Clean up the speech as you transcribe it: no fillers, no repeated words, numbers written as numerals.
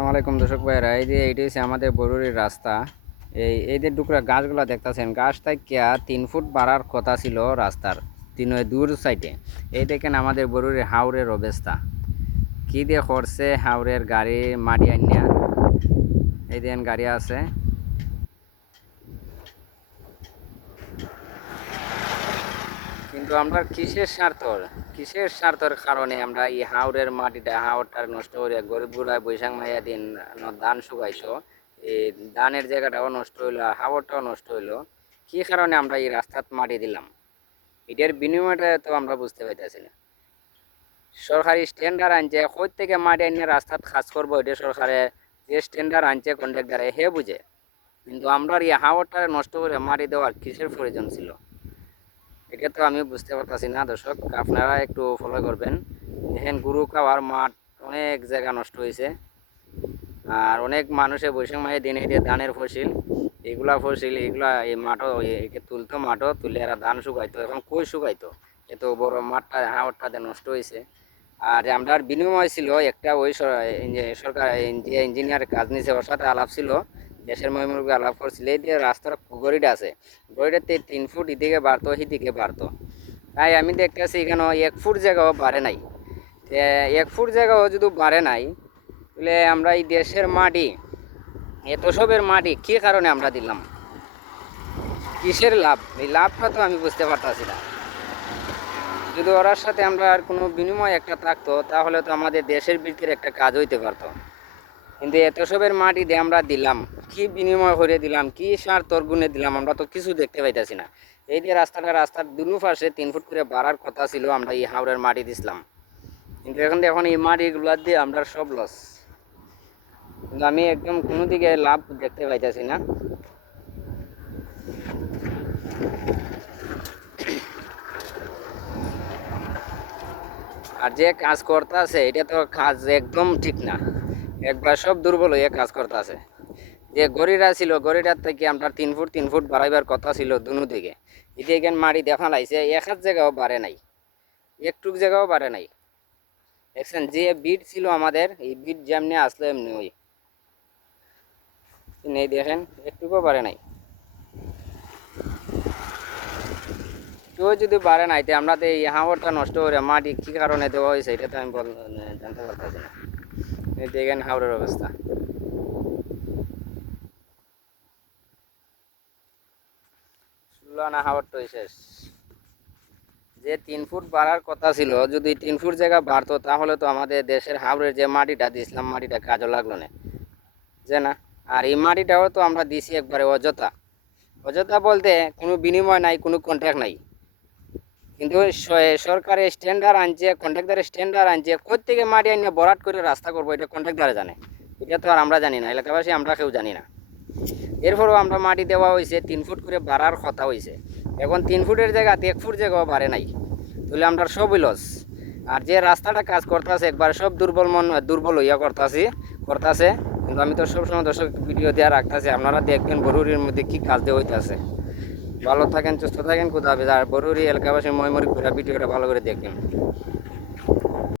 আসসালামু আলাইকুম দর্শক ভাইরা, এই যে এইটা হচ্ছে আমাদের বরুড়ির রাস্তা। এই যে টুকরা গাছগুলো দেখতেছেন, গাছটা কিয়া 3 ফুট বাড়ার কথা ছিল রাস্তার দূর সাইডে। এই দেখেন আমাদের বরুড়ির হাওরের অবস্থা কি দিয়ে করছে। হাওরের গাড়ি মাটি আনিয়া এই দেখেন গাড়ি আছে, কিন্তু আমরা কিসের স্বার্থের কারণে আমরা এই হাওরের মাটিটা হাওরটা নষ্ট করে গরিব গুড়ায় বৈশাখ মাইয়া দিন ধান শুকাইতো, এই ধানের জায়গাটাও নষ্ট হইলো, হাওরটাও নষ্ট হইলো। কি কারণে আমরা এই রাস্তাত মাটি দিলাম, এটার বিনিময়টা তো আমরা বুঝতে পাইতেছি না। সরকারি স্ট্যান্ডার্ড আনছে, কই থেকে মাটি আনিয়ে রাস্তাত কাজ করবো, এটা সরকারে যে স্ট্যান্ডার্ড আনছে কন্ট্রাক্টারে হে বুঝে, কিন্তু আমরা এই হাওরটা নষ্ট করে মাটি দেওয়ার কিসের প্রয়োজন ছিল, এটা তো আমি বুঝতে পারতেছি না। দর্শক আপনারা একটু ফলো করবেন। দেখেন গরু খাওয়ার মাঠ, অনেক জায়গা নষ্ট হয়েছে, আর অনেক মানুষে বৈশাখ মাসে দিনে দিয়ে ধানের ফসল, এগুলা এই মাঠও তুলতো, মাঠও তুলে এরা ধান শুকাইতো, এখন কই শুকাইতো, এত বড় মাঠটা হাওরটাতে নষ্ট হয়েছে। আর আমরা বিনিময় ছিল একটা ওই সরকার যে ইঞ্জিনিয়ার কাজ নিয়েছে ওর সাথে আলাপ ছিল, দেশের মহিমুরকে আলাপ করছিল। এই যে রাস্তার গড়িটা আছে, গড়িটাতে 3 ফুট এদিকে বাড়তো সেদিকে বাড়তো, তাই আমি দেখতেছি এখানে 1 ফুট জায়গাও বাড়ে নাই। 1 ফুট জায়গাও যদি বাড়ে নাই, তাহলে আমরা এই দেশের মাটি, এত সবের মাটি কী কারণে আমরা দিলাম, কিসের লাভ, এই লাভটা তো আমি বুঝতে পারতাছি না। যদি ওরার সাথে আমরা আর কোনো বিনিময় একটা থাকতো, তাহলে তো আমাদের দেশের ভিতরে একটা কাজ হইতে পারতো, কিন্তু এত সবের মাটি দিয়ে আমরা দিলাম, কি বিনিময় করে দিলাম, কি স্বার্থর গুণে দিলাম, আমরা তো কিছু দেখতে পাইতেছি না। এই যে রাস্তার দুনো পাশে 3 ফুট করে বাড়ার কথা ছিল, আমরা এই হাওড়ের মাটি দিছিলাম, কিন্তু এখন এই মাটিগুলো দিয়ে আমরা সব লস, কিন্তু আমি একদম কোনো দিকে লাভ দেখতে পাইতেছি না। আর যে কাজ করতে আছে এটা তো কাজ একদম ঠিক না, একবার সব দুর্বল হয়ে কাজ করতে আছে। যে গড়িটা ছিল, গড়িটার থেকে আমরা 3 ফুট বাড়াইবার কথা ছিল দুনো দিকে, এটি এখানে মাটি দেখা লাইছে, এক হাত জায়গাও বাড়ে নাই, একটুক জায়গাও বাড়ে নাই। দেখছেন যে বিট ছিল আমাদের, এই বিট যেমনি আসলো এমনি ওই নেই, দেখেন একটুকুও বাড়ে নাই। কেউ যদি বাড়ে নাই, তো আমরা তো এই হাওরটা নষ্ট করে মাটি কী কারণে দেওয়া হয়েছে এটা তো আমি জানতে পারতেছি না। এই দেখেন হাওরের অবস্থা, না হাওরটা শেষ। যে 3 ফুট বাড়ার কথা ছিল, যদি 3 ফুট জায়গা বাড়তো, তাহলে তো আমাদের দেশের হাওরের যে মাটিটা দিয়েছিলাম, মাটিটা কাজও লাগলো না, যে না। আর এই মাটিটাও তো আমরা দিছি একবারে অযথা, অযথা বলতে কোনো বিনিময় নাই, কোনো কন্ট্রাক্ট নাই, কিন্তু সরকারের স্ট্যান্ডার্ড আনছে, কন্ট্রাক্টারের স্ট্যান্ডার্ড আনছে, থেকে মাটি আনিয়ে বরাট করে রাস্তা করবো, এটা কন্ট্রাক্টারে জানে, এটা তো আর আমরা জানি না, এলাকাবাসী আমরা কেউ জানি না। এরপরেও আমরা মাটি দেওয়া হয়েছে, 3 ফুট করে বাড়ার কথা হয়েছে, এখন 3 ফুটের জায়গাতে 1 ফুট জায়গাও বাড়ে নাই, তাহলে আমরা সবই লস। আর যে রাস্তাটা কাজ করতেছে একবার সব দুর্বল হইয়া করতেছে, কিন্তু আমি তো সবসময় দর্শক ভিডিও দেওয়া রাখতেছি, আপনারা দেখবেন বরুড়ির মধ্যে কী কাজ দেওয়া হইতেছে। ভালো থাকেন, সুস্থ থাকেন, কোথাও আর বরুড়ি এলাকাবাসী ময়মরি ঘোরা ভিডিওটা ভালো করে দেখবেন।